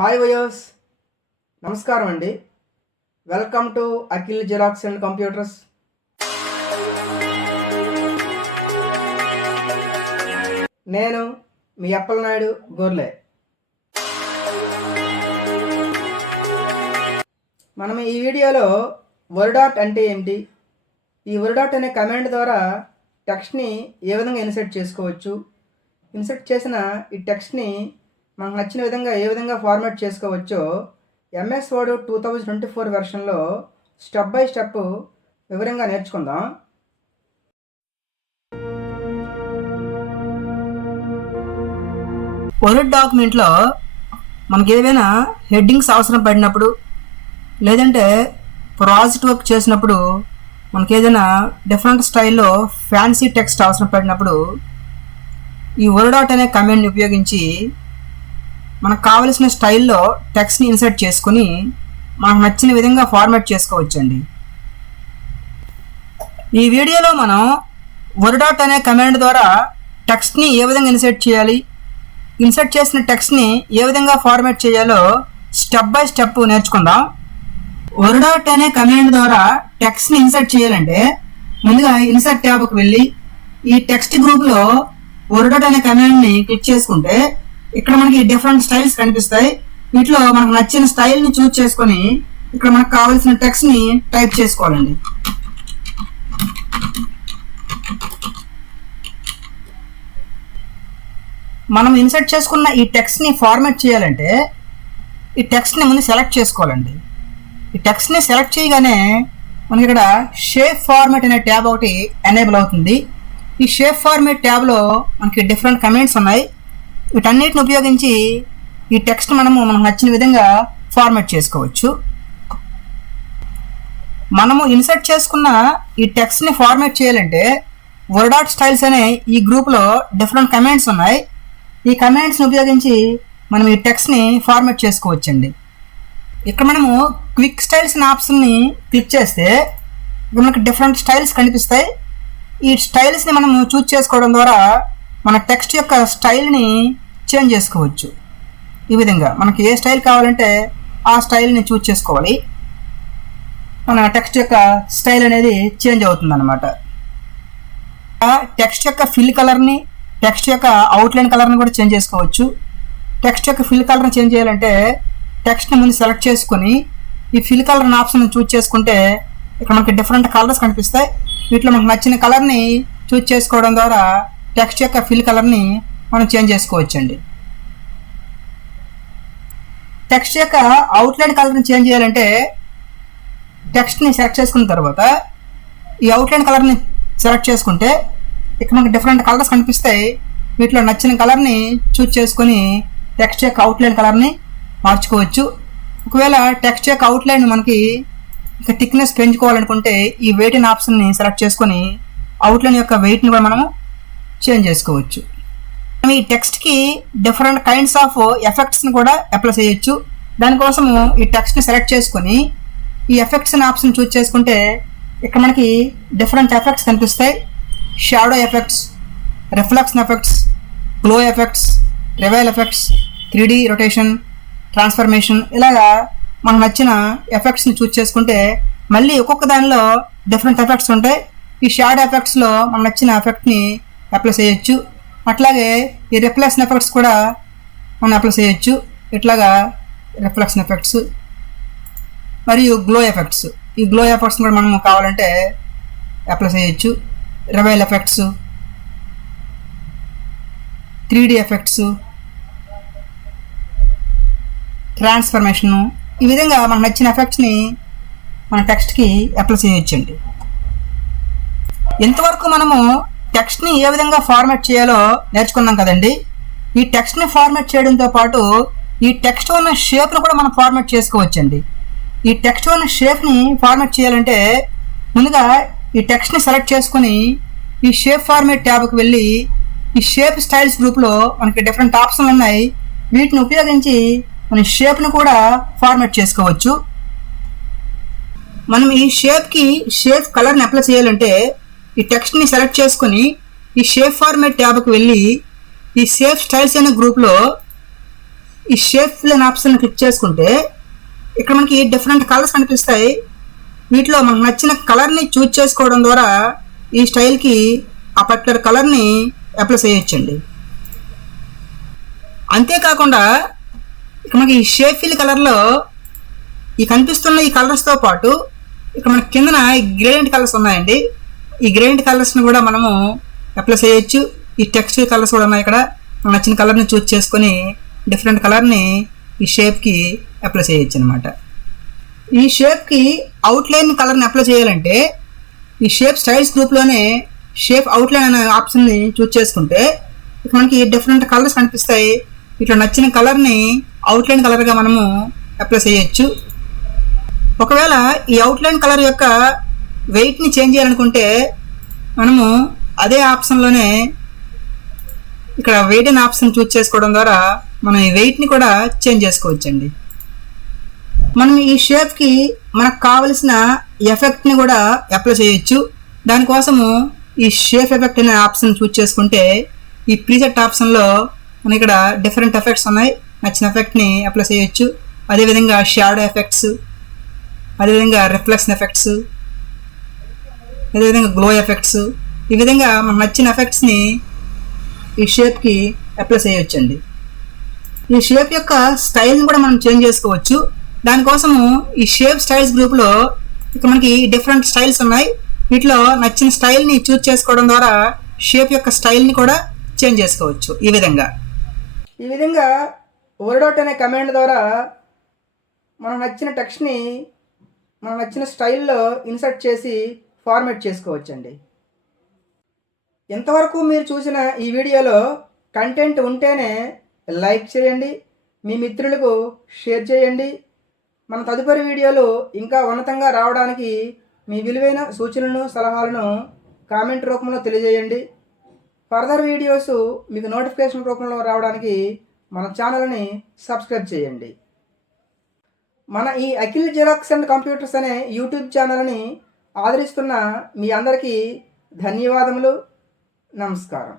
Hi వయోస్, నమస్కారం అండి. Welcome to Akhil xerox and computers. నేను మీ అప్పలనాయుడు గోర్లే. మనం ఈ వీడియోలో వర్డాట్ అంటే ఏంటి, ఈ వర్డాట్ అనే కమాండ్ ద్వారా టెక్స్ట్ని ఏ విధంగా ఇన్సర్ట్ చేసుకోవచ్చు, ఇన్సర్ట్ చేసిన ఈ టెక్స్ట్ని మనకు నచ్చిన విధంగా ఏ విధంగా ఫార్మాట్ చేసుకోవచ్చో ఎంఎస్ వర్డ్ 2024 వెర్షన్లో స్టెప్ బై స్టెప్ వివరంగా నేర్చుకుందాం. వర్డ్ డాక్యుమెంట్లో మనకి ఏదైనా హెడ్డింగ్స్ అవసరం పడినప్పుడు, లేదంటే ప్రాజెక్ట్ వర్క్ చేసినప్పుడు, మనకి ఏదైనా డిఫరెంట్ స్టైల్లో ఫ్యాన్సీ టెక్స్ట్ అవసరం పడినప్పుడు ఈ వర్డాట్ అనే కమాండ్ని ఉపయోగించి మనకు కావలసిన స్టైల్లో టెక్స్ట్ని ఇన్సర్ట్ చేసుకుని మనకు నచ్చిన విధంగా ఫార్మాట్ చేసుకోవచ్చండి. ఈ వీడియోలో మనం వర్డాట్ అనే కమాండ్ ద్వారా టెక్స్ట్ని ఏ విధంగా ఇన్సర్ట్ చేయాలి, ఇన్సర్ట్ చేసిన టెక్స్ట్ని ఏ విధంగా ఫార్మాట్ చేయాలో స్టెప్ బై స్టెప్ నేర్చుకుందాం. వర్డాట్ అనే కమాండ్ ద్వారా టెక్స్ట్ని ఇన్సర్ట్ చేయాలంటే ముందుగా ఇన్సర్ట్ ట్యాబ్కి వెళ్ళి ఈ టెక్స్ట్ గ్రూప్లో వర్డాట్ అనే కమాండ్ని క్లిక్ చేసుకుంటే ఇక్కడ మనకి డిఫరెంట్ స్టైల్స్ కనిపిస్తాయి. వీటిలో మనకు నచ్చిన స్టైల్ని చూస్ చేసుకొని ఇక్కడ మనకు కావాల్సిన టెక్స్ట్ని టైప్ చేసుకోవాలండి. మనం ఇన్సర్ట్ చేసుకున్న ఈ టెక్స్ట్ని ఫార్మాట్ చేయాలంటే ఈ టెక్స్ట్ని ముందు సెలెక్ట్ చేసుకోవాలండి. ఈ టెక్స్ట్ని సెలెక్ట్ చేయగానే మనకి ఇక్కడ షేప్ ఫార్మాట్ అనే ట్యాబ్ ఒకటి ఎనేబుల్ అవుతుంది. ఈ షేప్ ఫార్మాట్ ట్యాబ్లో మనకి డిఫరెంట్ కమాండ్స్ ఉన్నాయి. వీటన్నిటిని ఉపయోగించి ఈ టెక్స్ట్ మనకు నచ్చిన విధంగా ఫార్మాట్ చేసుకోవచ్చు. మనము ఇన్సర్ట్ చేసుకున్న ఈ టెక్స్ట్ని ఫార్మాట్ చేయాలంటే వర్డాట్ స్టైల్స్ అనే ఈ గ్రూప్లో డిఫరెంట్ కమాండ్స్ ఉన్నాయి. ఈ కమాండ్స్ని ఉపయోగించి మనం ఈ టెక్స్ట్ని ఫార్మాట్ చేసుకోవచ్చండి. ఇక్కడ మనము క్విక్ స్టైల్స్ అనే ఆప్షన్ని క్లిక్ చేస్తే ఇక్కడ మనకు డిఫరెంట్ స్టైల్స్ కనిపిస్తాయి. ఈ స్టైల్స్ని మనము చూస్ చేసుకోవడం ద్వారా మన టెక్స్ట్ యొక్క స్టైల్ని చేంజ్ చేసుకోవచ్చు. ఈ విధంగా మనకి ఏ స్టైల్ కావాలంటే ఆ స్టైల్ని చూస్ చేసుకోవాలి. మన టెక్స్ట్ యొక్క స్టైల్ అనేది చేంజ్ అవుతుంది అన్నమాట. టెక్స్ట్ యొక్క ఫిల్ కలర్ని, టెక్స్ట్ యొక్క అవుట్లైన్ కలర్ని కూడా చేంజ్ చేసుకోవచ్చు. టెక్స్ట్ యొక్క ఫిల్ కలర్ని చేంజ్ చేయాలంటే టెక్స్ట్ని ముందు సెలెక్ట్ చేసుకొని ఈ ఫిల్ కలర్ ఆప్షన్ చూస్ చేసుకుంటే ఇక్కడ మనకి డిఫరెంట్ కలర్స్ కనిపిస్తాయి. వీటిలో మనకు నచ్చిన కలర్ని చూస్ చేసుకోవడం ద్వారా టెక్స్ట్ యొక్క ఫిల్ కలర్ని మనం చేంజ్ చేసుకోవచ్చండి. టెక్స్ట్ యొక్క అవుట్లైన్ కలర్ని చేంజ్ చేయాలంటే టెక్స్ట్ని సెలెక్ట్ చేసుకున్న తర్వాత ఈ అవుట్లైన్ కలర్ని సెలెక్ట్ చేసుకుంటే ఇక్కడ మనకి డిఫరెంట్ కలర్స్ కనిపిస్తాయి. వీటిలో నచ్చిన కలర్ని చూస్ చేసుకొని టెక్స్ట్ యొక్క అవుట్లైన్ కలర్ని మార్చుకోవచ్చు. ఒకవేళ టెక్స్ట్ యొక్క అవుట్లైన్ మనకి ఇక థిక్నెస్ పెంచుకోవాలనుకుంటే ఈ వెయిట్ అనే ఆప్షన్ని సెలెక్ట్ చేసుకొని అవుట్లైన్ యొక్క వెయిట్ని కూడా మనము చేంజ్ చేసుకోవచ్చు. ఈ టెక్స్ట్కి డిఫరెంట్ కైండ్స్ ఆఫ్ ఎఫెక్ట్స్ని కూడా అప్లై చేయొచ్చు. దానికోసము ఈ టెక్స్ట్ని సెలెక్ట్ చేసుకొని ఈ ఎఫెక్ట్స్ అనే ఆప్షన్ చూస్ చేసుకుంటే ఇక్కడ మనకి డిఫరెంట్ ఎఫెక్ట్స్ కనిపిస్తాయి. Shadow effects, reflection effects, glow effects, revile effects, 3D rotation, transformation, ఇలాగా మనకు నచ్చిన ఎఫెక్ట్స్ని చూస్ చేసుకుంటే మళ్ళీ ఒక్కొక్క దానిలో డిఫరెంట్ ఎఫెక్ట్స్ ఉంటాయి. ఈ షాడో ఎఫెక్ట్స్లో మనకు నచ్చిన ఎఫెక్ట్ని అప్లై చేయొచ్చు. అట్లాగే ఈ రిఫ్లెక్షన్ ఎఫెక్ట్స్ కూడా మనం అప్లై చేయొచ్చు. ఇట్లాగా రిఫ్లెక్షన్ ఎఫెక్ట్స్ మరియు గ్లో ఎఫెక్ట్స్, ఈ గ్లో ఎఫెక్ట్స్ కూడా మనం కావాలంటే అప్లై చేయొచ్చు. Revile effects, 3D effects, transformation, ఈ విధంగా మనకు నచ్చిన ఎఫెక్ట్స్ని మన టెక్స్ట్కి అప్లై చేయొచ్చండి. ఇంతవరకు మనము టెక్స్ట్ని ఏ విధంగా ఫార్మాట్ చేయాలో నేర్చుకున్నాం కదండి. ఈ టెక్స్ట్ని ఫార్మాట్ చేయడంతో పాటు ఈ టెక్స్ట్ ఉన్న షేప్ను కూడా మనం ఫార్మాట్ చేసుకోవచ్చండి. ఈ టెక్స్ట్ ఉన్న షేప్ని ఫార్మాట్ చేయాలంటే ముందుగా ఈ టెక్స్ట్ని సెలెక్ట్ చేసుకొని ఈ షేప్ ఫార్మాట్ ట్యాబ్కి వెళ్ళి ఈ షేప్ స్టైల్స్ గ్రూప్లో మనకి డిఫరెంట్ ఆప్షన్లు ఉన్నాయి. వీటిని ఉపయోగించి మన షేప్ను కూడా ఫార్మాట్ చేసుకోవచ్చు. మనం ఈ షేప్కి షేప్ కలర్ని అప్లై చేయాలంటే ఈ టెక్స్ట్ని సెలెక్ట్ చేసుకొని ఈ షేప్ ఫార్మాట్ ట్యాబ్కి వెళ్ళి ఈ షేప్ స్టైల్స్ అనే గ్రూప్లో ఈ షేప్ ఫిల్ అనే ఆప్షన్ క్లిక్ చేసుకుంటే ఇక్కడ మనకి డిఫరెంట్ కలర్స్ కనిపిస్తాయి. వీటిలో మనకు నచ్చిన కలర్ని చూజ్ చేసుకోవడం ద్వారా ఈ స్టైల్కి ఆ పర్టికులర్ కలర్ని అప్లై చేయొచ్చండి. అంతేకాకుండా ఇక్కడ మనకి ఈ షేప్ ఫిల్ కలర్లో ఈ కనిపిస్తున్న ఈ కలర్స్తో పాటు ఇక్కడ మనకి కిందన గ్రేడియంట్ కలర్స్ ఉన్నాయండి. ఈ గ్రేడియంట్ కలర్స్ని కూడా మనము అప్లై చేయొచ్చు. ఈ టెక్స్ట్ కలర్స్ కూడా ఉన్నాయి. ఇక్కడ మనకు నచ్చిన కలర్ని చూజ్ చేసుకొని డిఫరెంట్ కలర్ని ఈ షేప్కి అప్లై చేయొచ్చు అనమాట. ఈ షేప్కి అవుట్లైన్ కలర్ని అప్లై చేయాలంటే ఈ షేప్ స్టైల్స్ గ్రూప్లోనే షేప్ అవుట్లైన్ అనే ఆప్షన్ని చూజ్ చేసుకుంటే ఇక్కడ మనకి డిఫరెంట్ కలర్స్ కనిపిస్తాయి. ఇట్లా నచ్చిన కలర్ని అవుట్లైన్ కలర్గా మనము అప్లై చేయొచ్చు. ఒకవేళ ఈ అవుట్లైన్ కలర్ యొక్క వెయిట్ని చేంజ్ చేయాలనుకుంటే మనము అదే ఆప్షన్లోనే ఇక్కడ వెయిట్ అనే ఆప్షన్ చూజ్ చేసుకోవడం ద్వారా మనం ఈ వెయిట్ని కూడా చేంజ్ చేసుకోవచ్చండి. మనం ఈ షేప్కి మనకు కావలసిన ఎఫెక్ట్ని కూడా అప్లై చేయొచ్చు. దానికోసము ఈ షేప్ ఎఫెక్ట్ అనే ఆప్షన్ చూజ్ చేసుకుంటే ఈ ప్రీసెట్ ఆప్షన్లో మన ఇక్కడ డిఫరెంట్ ఎఫెక్ట్స్ ఉన్నాయి. నచ్చిన ఎఫెక్ట్ని అప్లై చేయొచ్చు. అదేవిధంగా షాడో ఎఫెక్ట్స్, అదేవిధంగా రిఫ్లెక్షన్ ఎఫెక్ట్స్, అదేవిధంగా గ్లో ఎఫెక్ట్స్, ఈ విధంగా మనకు నచ్చిన ఎఫెక్ట్స్ని ఈ షేప్కి అప్లై చేయొచ్చండి. ఈ షేప్ యొక్క స్టైల్ని కూడా మనం చేంజ్ చేసుకోవచ్చు. దానికోసము ఈ షేప్ స్టైల్స్ గ్రూప్లో ఇక్కడ మనకి డిఫరెంట్ స్టైల్స్ ఉన్నాయి. వీటిలో నచ్చిన స్టైల్ని చూజ్ చేసుకోవడం ద్వారా షేప్ యొక్క స్టైల్ని కూడా చేంజ్ చేసుకోవచ్చు. ఈ విధంగా వర్డ్ అనే కమాండ్ ద్వారా మనకు నచ్చిన టెక్స్ట్ని మనకు నచ్చిన స్టైల్లో ఇన్సర్ట్ చేసి ఫార్మాట్ చేసుకోవచ్చండి. ఇంతవరకు మీరు చూసిన ఈ వీడియోలో కంటెంట్ ఉంటేనే లైక్ చేయండి, మీ మిత్రులకు షేర్ చేయండి. మన తదుపరి వీడియోలు ఇంకా ఉన్నతంగా రావడానికి మీ విలువైన సూచనలను, సలహాలను కామెంట్ రూపంలో తెలియజేయండి. ఫర్దర్ వీడియోస్ మీకు నోటిఫికేషన్ రూపంలో రావడానికి మన ఛానల్ని సబ్స్క్రైబ్ చేయండి. మన ఈ అఖిల్ జిరాక్స్ అండ్ కంప్యూటర్స్ అనే యూట్యూబ్ ఛానల్ని ఆదరిస్తున్న మీ అందరికీ ధన్యవాదములు. నమస్కారం.